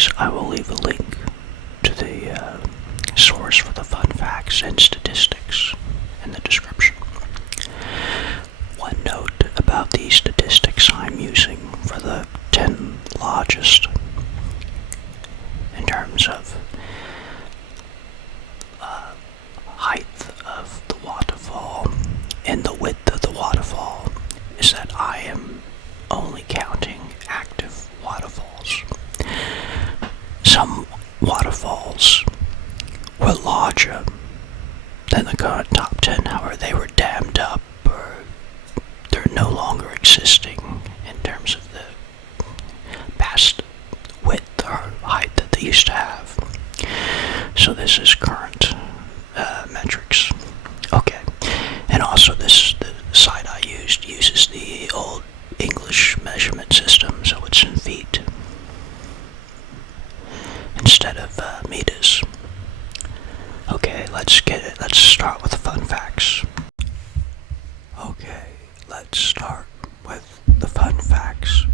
always, I will leave a link to the source for the fun facts and statistics in the description. One note about the statistics I'm using for the 10 largest in terms of height of the waterfall and the width of the waterfall is that I am only counting active waterfalls. Some waterfalls were larger than the current top 10, however they were dammed up or they're no longer existing in terms of the past width or height that they used to have. So this is current metrics. Okay, and also the site I used uses the old English measurement system, so it's in feet instead of meters. Okay, let's start with the fun facts. Okay, let's start with the fun facts.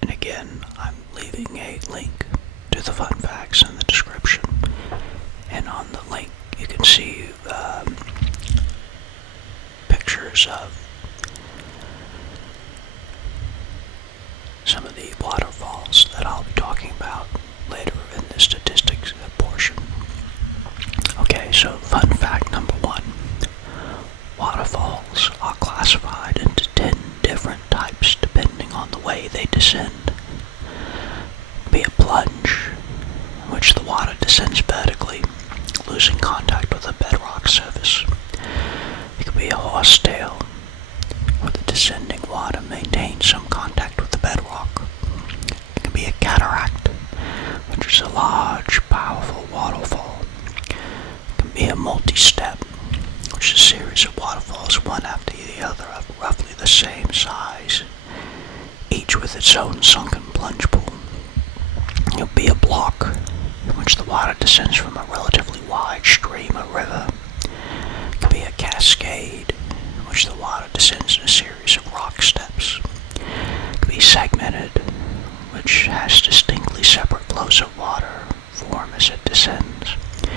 And again, I'm leaving a link to the fun facts in the description. And on the link, you can see pictures of some of the waterfalls that I'll be talking about later in the statistics portion. Okay, so fun fact number 1. Waterfalls are classified into 10 different types depending on the way they descend. It could be a plunge, in which the water descends vertically, losing contact with the bedrock surface. It could be a horsetail, where the descending water maintains some contact with the bedrock. It can be a cataract, which is a large, powerful waterfall. It can be a multi-step, which is a series of waterfalls, one after the other, of roughly the same size, each with its own sunken plunge pool. It will be a block, in which the water descends from a relatively wide stream or river. It could be a cascade, in which the water descends in a series of rock steps. It could be segmented, which has distinctly separate flows of water form as it descends. It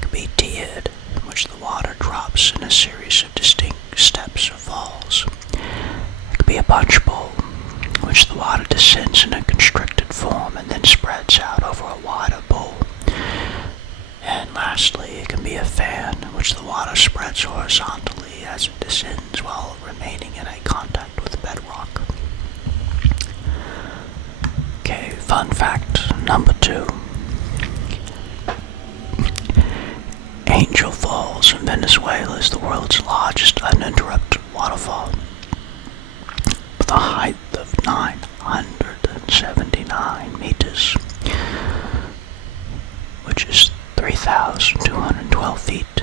could be tiered, in which the water drops in a series of distinct steps or falls. It could be a punch bowl, in which the water descends in a constricted form and then spreads out over a wider bowl. And lastly, it can be a fan, in which the water spreads horizontally as it descends while remaining in a contact with bedrock. Okay, fun fact number 2. Angel Falls in Venezuela is the world's largest uninterrupted waterfall, with a height of 979 meters, which is 3,212 feet,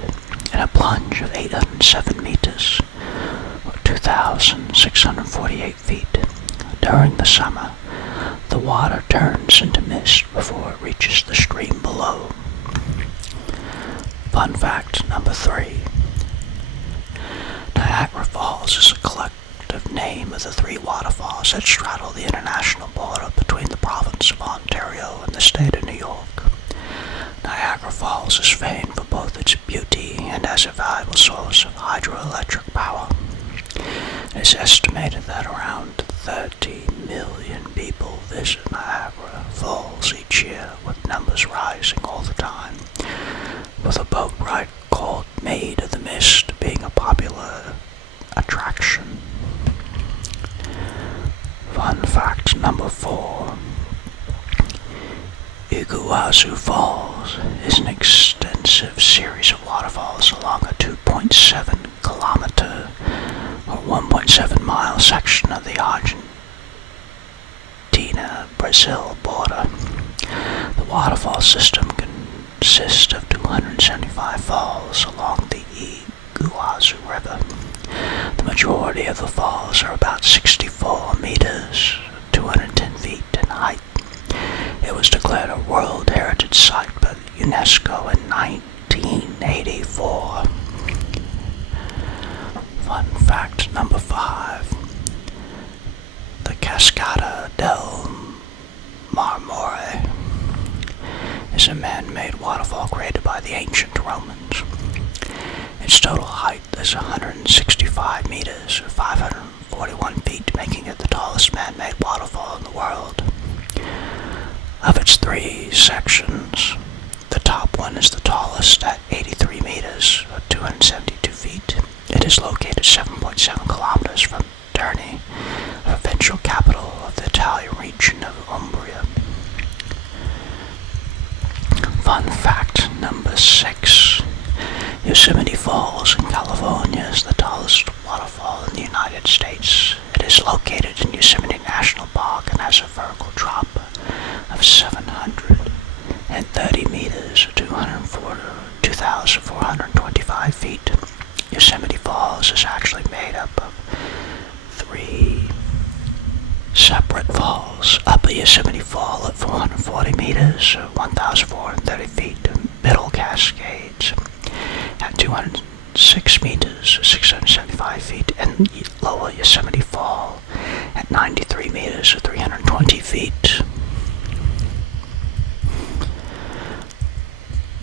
and a plunge of 807 meters, or 2,648 feet. During the summer, the water turns into mist before it reaches the stream below. Fun fact number 3. Niagara Falls is a collective name of the 3 waterfalls that straddle the international border between the province of Ontario and the state of New York. Niagara Falls is famed for both its beauty and as a valuable source of hydroelectric power. It is estimated that around 30 million people visit Niagara Falls each year, with numbers rising all the time, with a boat ride called Maid of the Mist being a popular attraction. Fun fact number 4. Iguazu Falls is an extensive series of waterfalls along a 2.7 kilometer or 1.7 mile section of the Argentina-Brazil border. The waterfall system consists of 275 falls along the Iguazu River. The majority of the falls are about 64 meters, 210 feet in height. It was declared a World Heritage Site by UNESCO in 1984. Fun fact number 5. The Cascada del Marmore is a man-made waterfall created by the ancient Romans. Its total height is 165 meters, or 541 feet, making it the tallest man-made waterfall in the world. Of its three sections, the top one is the tallest at 83 meters, or 272 feet. It is located 7.7 kilometers from Terni, the provincial capital of the Italian region of Umbria. Fun fact number 6. Yosemite Falls in California is the tallest waterfall in the United States. It is located in Yosemite National Park and has a vertical drop of 730 meters, or 2,425 feet. Yosemite Falls is actually made up of 3 separate falls. Upper Yosemite Fall at 440 meters, or 1,430 feet. Middle Cascades at 206 meters, or 675 feet. And Lower Yosemite Fall at 93 meters, or 320 feet.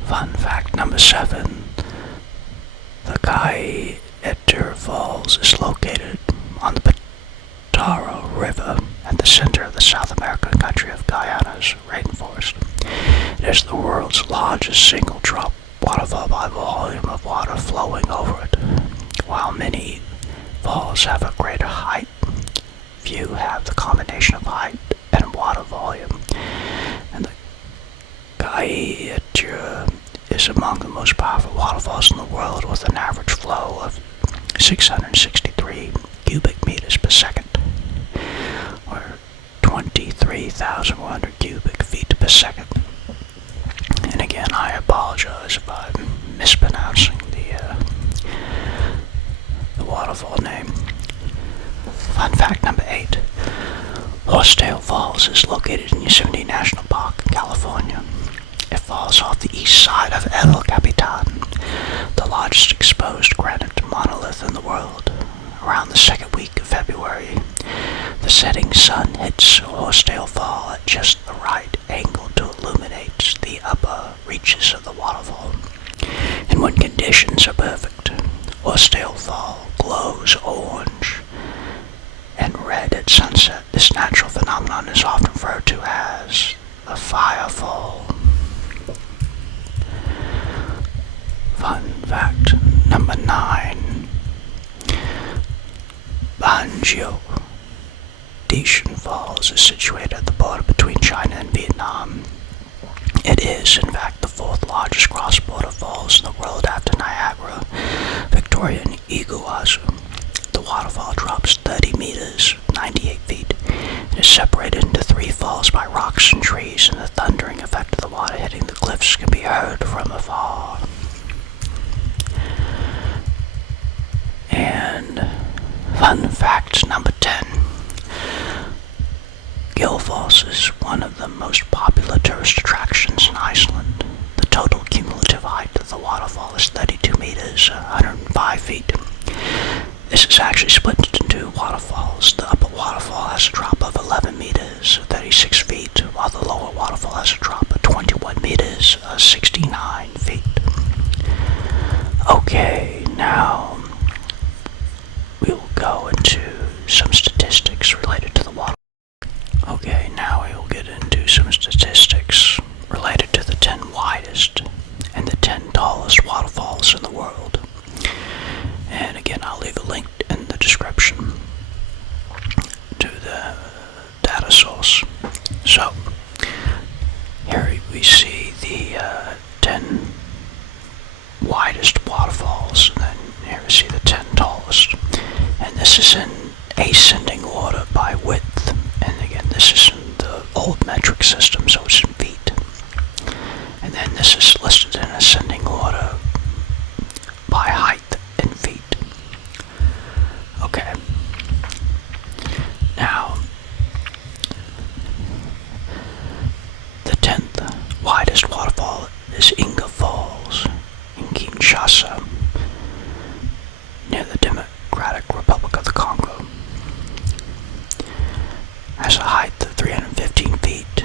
Fun fact number 7. The Guyette Falls is located on the Taro River at the center of the South American country of Guyana's rainforest. It is the world's largest single-drop waterfall by volume of water flowing over it. While many falls have a greater height, few have the combination of height and water volume. And the Guyette is among the most powerful waterfalls in the world, with an average flow of 663 cubic meters per second, or 23,100 cubic feet per second. And again, I apologize if I'm mispronouncing the waterfall name. Fun fact number 8. Horsetail Falls is located in Yosemite National Park, California. It falls off the east side of El Capitan, the largest exposed granite monolith in the world. Around the second week of February, the setting sun hits Horsetail Fall at just the right angle to illuminate the upper reaches of the waterfall. And when conditions are perfect, Horsetail Fall glows orange and red at sunset. This natural phenomenon is often referred to as the firefall. Fun fact number 9. Banjo Dishan Falls is situated at the border between China and Vietnam. It is, in fact, the 4th largest cross-border falls in the world after Niagara, Victoria, and Iguazu. The waterfall drops 30 meters, 98 feet. It is separated into 3 falls by rocks and trees, and the thundering effect of the water hitting the cliffs can be heard from afar. And fun fact number 10. Gilfoss is one of the most popular tourist attractions in Iceland. The total cumulative height of the waterfall is 32 meters, 105 feet. This is actually split into 2 waterfalls. The upper waterfall has a drop of 11 meters, 36 feet, while the lower waterfall has a drop of 21 meters, 69 feet. Okay, now we will go into some statistics related to the waterfall. Okay, now we will get into some statistics related to the 10 widest and the 10 tallest waterfalls in the world. And again, I'll leave a link in the description to the data source. So, here we see the 10 widest waterfalls, and then here we see the 10 tallest. And this is in ascending order by width. And again, this is in the old metric system, so it's in feet. And then this is listed in ascending order by height in feet. Okay. Now, the 10th widest waterfall is Inga Falls in Kinshasa, near the Democratic Republic of the Congo. Has a height of 315 feet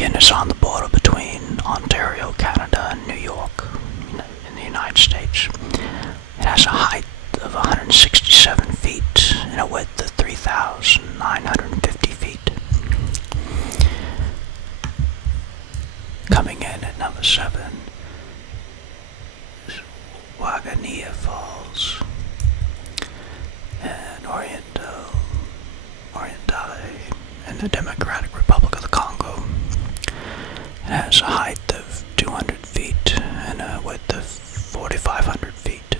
Again, it's on the border between Ontario, Canada, and New York in the United States. It has a height of 167 feet and a width of 3,950 feet. Coming in at number 7 is Waterfalls and Orientale in the Democratic Republic of the Congo. It has a height of 200 feet and a width of 4,500 feet.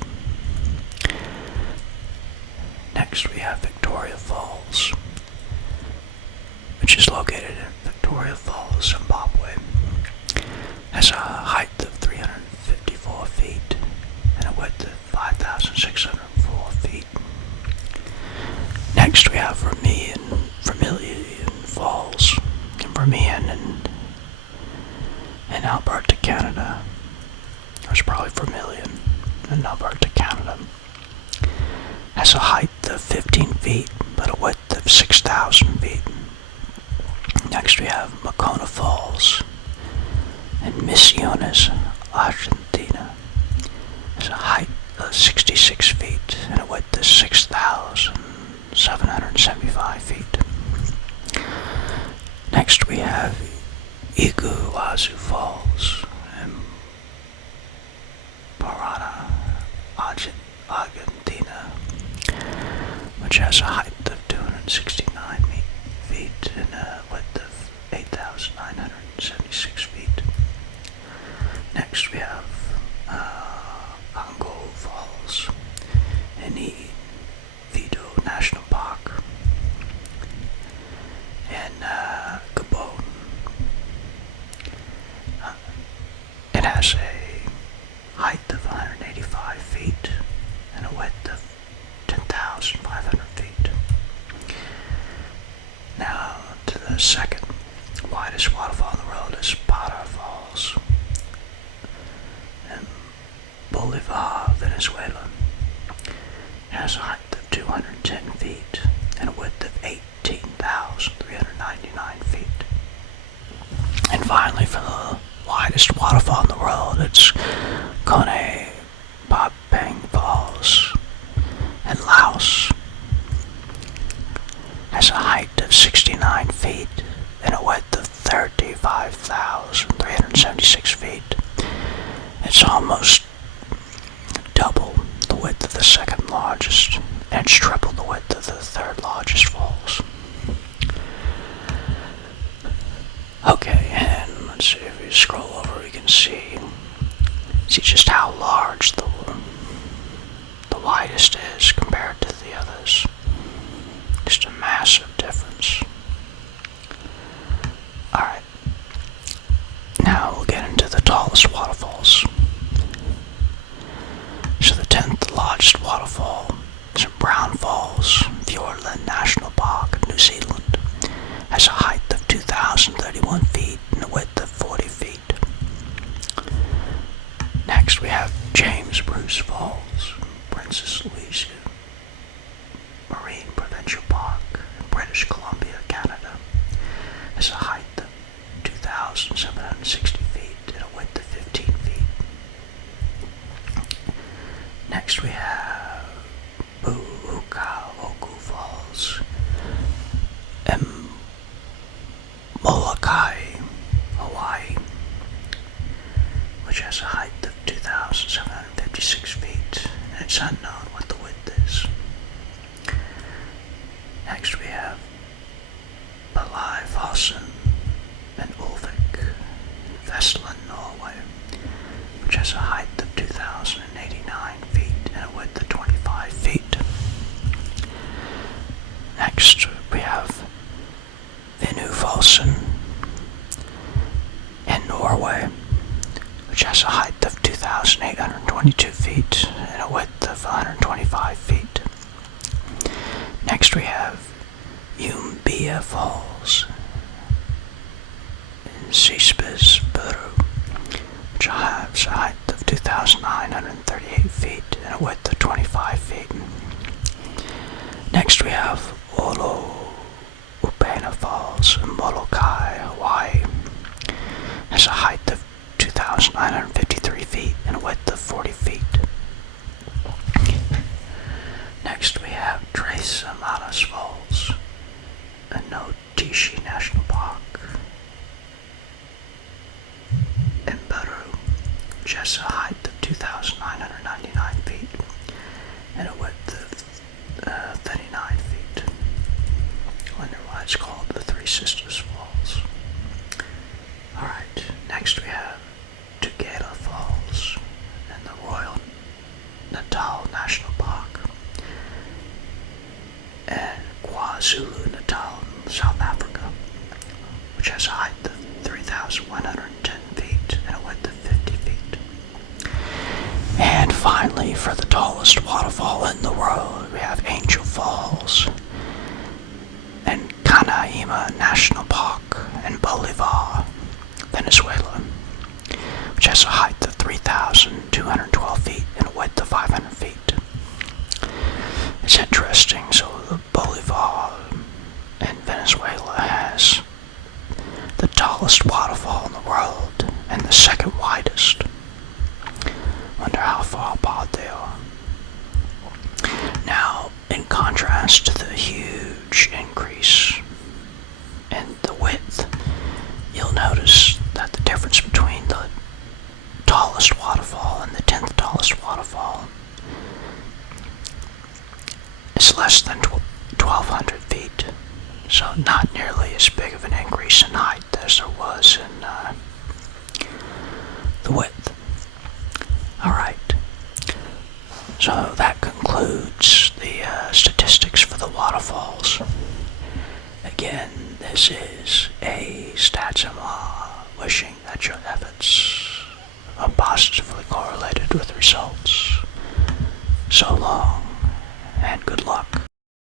Next we have Victoria Falls, which is located in Victoria Falls, Zimbabwe. It has a height of 354 feet and a width of 5,604 feet. Next we have Vermilion Falls in Vermilion in Alberta, Canada. It's probably Vermilion in Alberta, Canada. It has a height of 15 feet but a width of 6,000 feet. Next we have Macona Falls in Misiones, Argentina. It has a height of 66 feet and a width of 6,775 feet. Next we have Iguazu Falls in Parana, Argentina, which has a height of 269 feet and a width of 8,976 feet. Next we have Congo Falls in the Vido National Park in Gabon. It has a height of 185 feet and a width of 10,500 feet. Now to the second widest waterfall in the world is Waterfalls in Bolivar, Venezuela. It has a height of 210 feet and a width of 18,399 feet. And finally, for the widest waterfall in the world, it's Kone Papeng Falls in Laos. It has a height of 69 feet and a width of 35,376 feet. It's almost double the width of the second largest, and it's triple the width of the third largest falls. Okay, and let's see, if we scroll over, we can see just how large the widest is compared to the others. Just a massive difference. Alright, now we'll get into the tallest waterfalls. So the 10th largest waterfall is in Brown Falls, Fiordland National Park, New Zealand. It has a height of 2,031 feet and a width of 40 feet. Next we have James Bruce Falls, Princess Louise Marine Provincial Park, British Columbia, Canada. It has a height of 2,760 feet and a width of 15 feet. Next we have Bukaoku Falls in Molokai, Hawaii, which has a height of 2,756 feet, and it's unknown what the width is. Next we have Balai Fossen in Ulvik, Vestland, Norway, which has a height of 2,089 feet and a width of 25 feet. Next we have Fossen in Norway, which has a height of 2,822 feet and a width of 125 feet. Next we have Umbia Falls in Sisbis, Peru, which has a height of 2,938 feet and a width of 25 feet. Next we have Olo Upena Falls in Molokai, Hawaii, which has a height of 2,999 feet and a width of 39 feet. Wonder why it's called the Three Sisters Falls. Alright, next we have Tugela Falls in the Royal Natal National Park and KwaZulu-Natal, South Africa, which has a height of 3,110 feet and a width of 50 feet. And finally, for the tallest waterfall in the world, we have Angel Falls in Canaima National Park in Bolivar, Venezuela, which has a height of 3,212 feet and a width of 500 feet. It's interesting, so the Bolivar in Venezuela has the tallest waterfall in the world and the second widest. Wonder how far apart they are. Now, in contrast to the huge increase in the width, you'll notice that the difference between the tallest waterfall and the 10th tallest waterfall is less than 1,200 feet. So not nearly as big of an increase in height as there was in the width. Alright, so that concludes the statistics for the waterfalls. Again, this is a StatsMR wishing that your efforts are positively correlated with results. So long, and good luck.